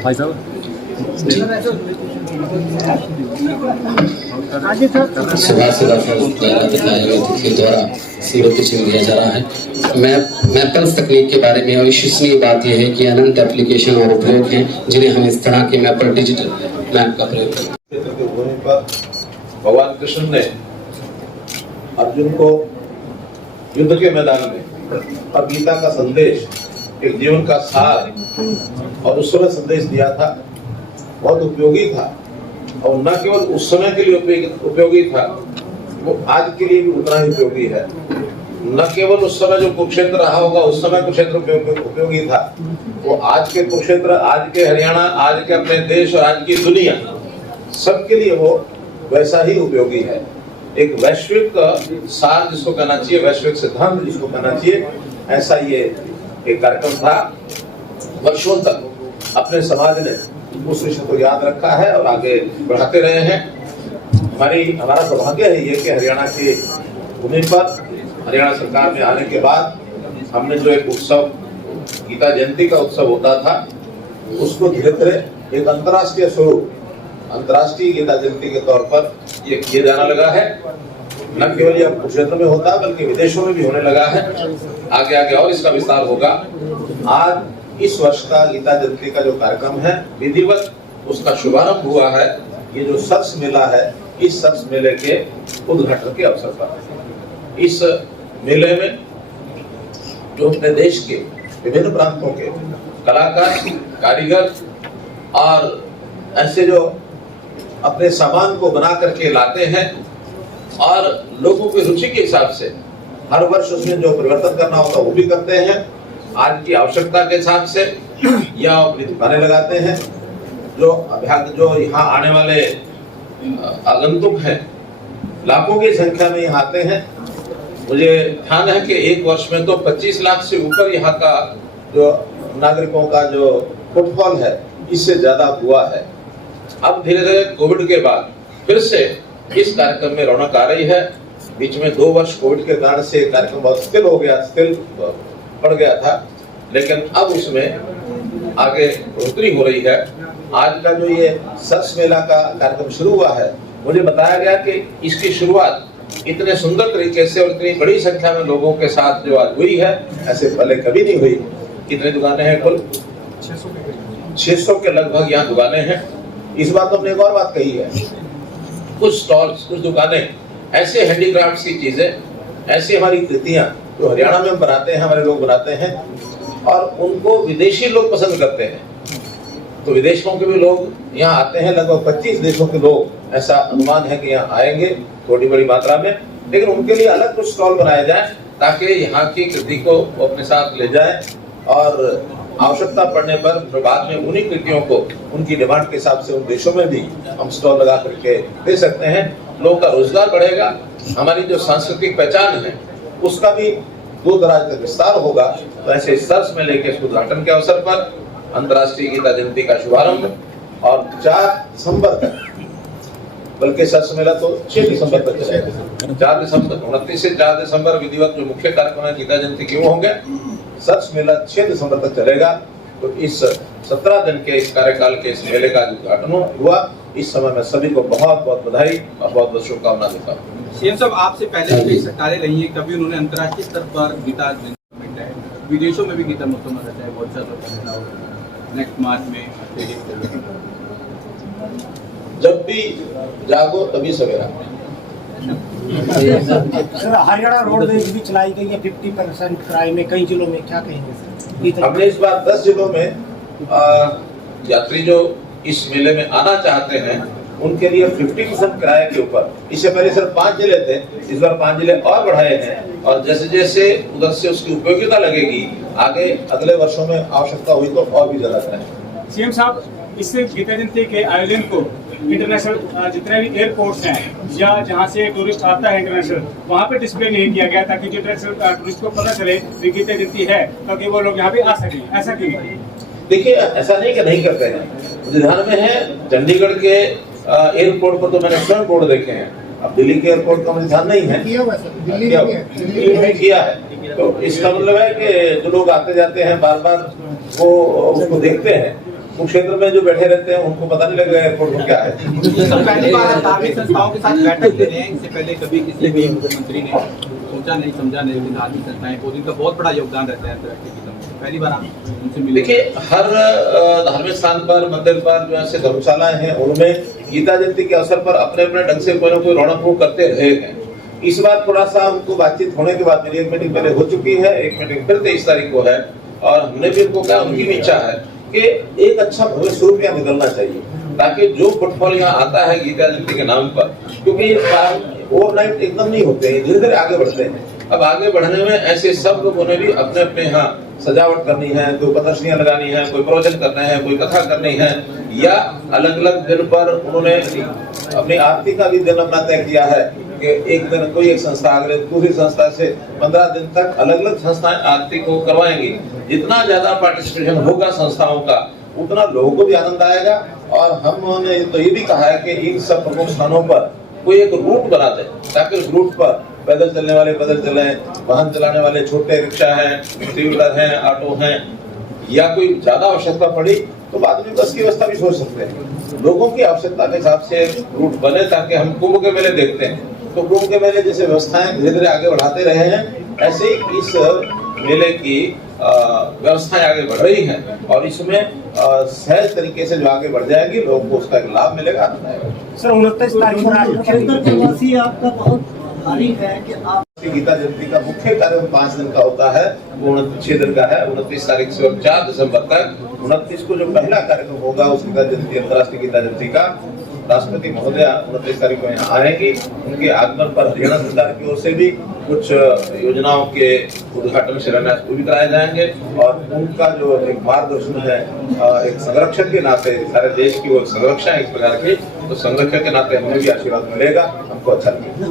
भाई साहब के द्वारा संबोधित दिया जा रहा है। मैपल्स तकनीक के बारे में अविश्वसनीय बात यह है कि अनंत एप्लीकेशन और उपयोग हैं जिन्हें हम इस तरह के मैपल डिजिटल मैप का प्रयोग करते। भगवान कृष्ण ने अर्जुन को युद्ध के मैदान में और गीता का संदेश, एक जीवन का सार और उस समय संदेश दिया था, बहुत उपयोगी था। और न केवल उस समय के लिए उपयोगी था, वो आज के लिए भी उतना ही उपयोगी है। न केवल उस समय जो कुरुक्षेत्र रहा होगा उस समय कुरुक्षेत्र उपयोगी था, वो आज के कुरुक्षेत्र, आज के हरियाणा, आज के अपने देश और आज की दुनिया, सबके लिए वो वैसा ही उपयोगी है। एक वैश्विक सार जिसको कहना चाहिए, वैश्विक सिद्धांत जिसको कहना चाहिए, ऐसा ये एक कार्यक्रम था। वर्षों तक अपने समाज ने उस विषय को याद रखा है और आगे बढ़ाते रहे हैं। हमारा सौभाग्य है ये कि हरियाणा की भूमि पर, हरियाणा सरकार में आने के बाद हमने जो एक उत्सव, गीता जयंती का उत्सव होता था, उसको धीरे धीरे एक अंतर्राष्ट्रीय स्वरूप, अंतर्राष्ट्रीय गीता जयंती के तौर पर ये किया जाना लगा है। न केवल ये क्षेत्र में होता बल्कि विदेशों में भी होने लगा है। आगे आगे और इसका विस्तार होगा। आज इस वर्ष का गीता जयंती का जो कार्यक्रम है, विधिवत उसका शुभारंभ हुआ है। ये जो सर्स मेला है, इस सर्स मेले के उद्घाटन के अवसर पर, इस मेले में जो अपने देश के विभिन्न प्रांतों के कलाकार, कारीगर और ऐसे जो अपने सामान को बना करके लाते हैं और लोगों की रुचि के हिसाब से हर वर्ष उसमें जो परिवर्तन करना होता वो भी करते हैं। आज की आवश्यकता के हिसाब से या अपनी दुकानें लगाते हैं। जो यहाँ आने वाले आगंतुक हैं, लाखों की संख्या में यहाँ आते हैं। मुझे ध्यान है कि एक वर्ष में तो 25 लाख से ऊपर यहाँ का जो नागरिकों का जो फुटफॉल है, इससे ज्यादा हुआ है। अब धीरे धीरे कोविड के बाद फिर से इस कार्यक्रम में रौनक आ रही है। बीच में 2 वर्ष कोविड के कारण से कार्यक्रम बहुत स्थिर पड़ गया था, लेकिन अब उसमें आगे बढ़ोतरी हो रही है। आज का जो ये सर्स मेला का कार्यक्रम शुरू हुआ है, मुझे बताया गया कि इसकी शुरुआत इतने सुंदर तरीके से और इतनी बड़ी संख्या में लोगों के साथ जो आज हुई है, ऐसे पहले कभी नहीं हुई। कितनी दुकानें हैं? कुल 600 के लगभग यहाँ दुकानें हैं। इस बार तो हमने एक और बात कही है, कुछ स्टॉल्स, कुछ दुकानें, ऐसे हैंडीक्राफ्ट की चीजें, ऐसी हमारी कृतियां जो हरियाणा में हम बनाते हैं, हमारे लोग बनाते हैं और उनको विदेशी लोग पसंद करते हैं। तो विदेशों के भी लोग यहाँ आते हैं, लगभग 25 देशों के लोग, ऐसा अनुमान है कि यहाँ आएंगे थोड़ी बड़ी मात्रा में। लेकिन उनके लिए अलग कुछ स्टॉल बनाए जाए ताकि यहाँ की कृति को अपने साथ ले जाए और आवश्यकता पड़ने पर बाद में उन्हीं कृतियों को उनकी डिमांड के हिसाब से उन देशों में भी हम स्टॉल लगा करके दे सकते हैं। लोगों का रोजगार बढ़ेगा, हमारी जो सांस्कृतिक पहचान है उसका भी दूर दराज तक विस्तार होगा। तो ऐसे सर्स मेले के उद्घाटन के अवसर पर अंतर्राष्ट्रीय गीता जयंती का शुभारंभ और 4 दिसंबर तक, बल्कि सर्स मेला तो 6 दिसंबर तक चलेगा। 4 दिसंबर 29 से 4 दिसंबर विधिवत जो मुख्य कार्यक्रम है गीता जयंती के वो होंगे। सर्स मेला 6 दिसंबर तक चलेगा। तो इस 17 दिन के इस कार्यकाल के इस मेले का उद्घाटन हुआ। इस समय मैं सभी को बहुत बहुत बधाई और बहुत बहुत शुभकामना देता हूँ। सीएम साहब, आपसे पहले भी सरकारें रही हैं, कभी उन्होंने अंतर्राष्ट्रीय स्तर पर गीता विदेशों में भी गीता महोत्सव में रहता है, बहुत सारा नेक्स्ट मार्च में। जब भी जागो तभी सवेरा। सर, हरियाणा रोडवेज भी चलाई गई है 50% किराए में कई जिलों में, क्या कहेंगे सर? हमने इस बार 10 जिलों में यात्री जो इस मेले में आना चाहते हैं उनके लिए 50% किराए के ऊपर, इससे पहले सिर्फ 5 जिले थे, इस बार 5 जिले और बढ़ाए हैं। और जैसे जैसे उधर से उसकी उपयोगिता लगेगी, आगे अगले वर्षों में आवश्यकता हुई तो और भी ज्यादा कराएंगे। सीएम साहब, इस गीता जयंती के आयोजन को इंटरनेशनल जितने भी एयरपोर्ट्स हैं या जहां से टूरिस्ट आता है इंटरनेशनल, वहां पे डिस्प्ले नहीं किया गया ताकि जो इंटरनेशनल टूरिस्ट को पता चले कि गीता जयंती है, ताकि वो लोग यहाँ पे आ सकें। ऐसा क्यों? देखिए, ऐसा नहीं कि नहीं करते हैं, मुझे ध्यान में है चंडीगढ़ के एयरपोर्ट पर तो मैंने स्वयं बोर्ड देखे हैं अब दिल्ली के एयरपोर्ट का मुझे ध्यान नहीं है, किया हुआ सर, दिल्ली किया में दिल्ली में किया है। तो इसका मतलब है कि जो लोग आते जाते हैं बार बार वो उसको देखते हैं, उस क्षेत्र में जो बैठे रहते हैं उनको पता नहीं लगेगा एयरपोर्ट में क्या है। पहली बार आप धार्मिक संस्थाओं के साथ बैठक ले रहे हैं, इससे पहले कभी किसी भी मुख्यमंत्री ने सोचा नहीं समझा नहीं, लेकिन धार्मिक संस्थाएं को इनका बहुत बड़ा योगदान रहता है अंतर्राष्ट्रीय गीता में। पहली बार आप उनसे मिले। देखिए, हर धार्मिक स्थान पर, मंदिर पर जो ऐसे धर्मशालाएं हैं उनमें गीता जयंती के अवसर पर अपने अपने ढंग से कोई ना कोई रौनक वो करते रहे हैं। इस बार थोड़ा सा उनको बातचीत होने के बाद, मेरी एक मीटिंग पहले हो चुकी है, एक मीटिंग फिर 23 तारीख को है, और हमने भी उनको कहा, उनकी भी इच्छा है कि एक अच्छा भव्य स्वरूप यहाँ निकलना चाहिए, ताकि जो फुटफॉल यहाँ आता है गीता जयंती के नाम पर, क्योंकि ओवरनाइट एकदम नहीं होते हैं, धीरे धीरे आगे बढ़ते हैं। अब आगे बढ़ने में ऐसे सब लोगों ने भी अपने अपने यहाँ सजावट करनी है, कोई प्रदर्शनियां लगानी है, कोई प्रवचन करना है, कोई कथा करनी है, या अलग अलग दिन पर उन्होंने अपनी आरती का भी दिन अपना तय किया है कि एक दिन कोई एक संस्था अगले दूसरी संस्था से 15 दिन तक अलग अलग संस्थाएं आरती को करवाएंगी। जितना ज्यादा पार्टिसिपेशन होगा संस्थाओं का, उतना लोगों को भी आनंद आएगा। और हमने तो ये भी कहा है कि इन सब प्रमुख स्थानों पर कोई एक रूट बना दे, ताकि उस रूट पर पैदल चलने वाले पैदल चलें, वाहन चलाने वाले छोटे रिक्शा हैं, थ्री व्हीलर हैं, ऑटो हैं, या कोई ज्यादा आवश्यकता पड़ी तो बाद में बस की व्यवस्था भी सोच सकते हैं। लोगों की आवश्यकता के हिसाब से रूट बने, ताकि हम कुंभ के मेले देखते हैं तो कुंभ के मेले जैसे व्यवस्थाएं धीरे धीरे आगे बढ़ाते रहे हैं, ऐसे ही इस मेले की व्यवस्थाएं आगे बढ़ रही हैं, और इसमें सहज तरीके से जो आगे बढ़ जाएगी, लोगों को उसका एक लाभ मिलेगा, आनंद आएगा। सर 29 तारीख को प्रवासी आपका बहुत तारीफ है कि आप गीता जयंती का मुख्य कार्यक्रम 5 दिन का होता है, वो 6 दिन का है, 29 तारीख से 4 दिसंबर तक। 29 को जो पहला कार्यक्रम होगा उस गीता जयंती, अंतर्राष्ट्रीय गीता जयंती का, राष्ट्रपति महोदय 29 तारीख को यहाँ आएंगी। उनके आगमन पर हरियाणा सरकार की ओर से भी कुछ योजनाओं के उद्घाटन शिलान्यास भी कराए जाएंगे, और उनका जो एक मार्गदर्शन है, एक संरक्षण के नाते, सारे देश की वो संरक्षण है इस प्रकार की, तो संरक्षण के नाते हमें भी आशीर्वाद मिलेगा, हमको अच्छा लगेगा।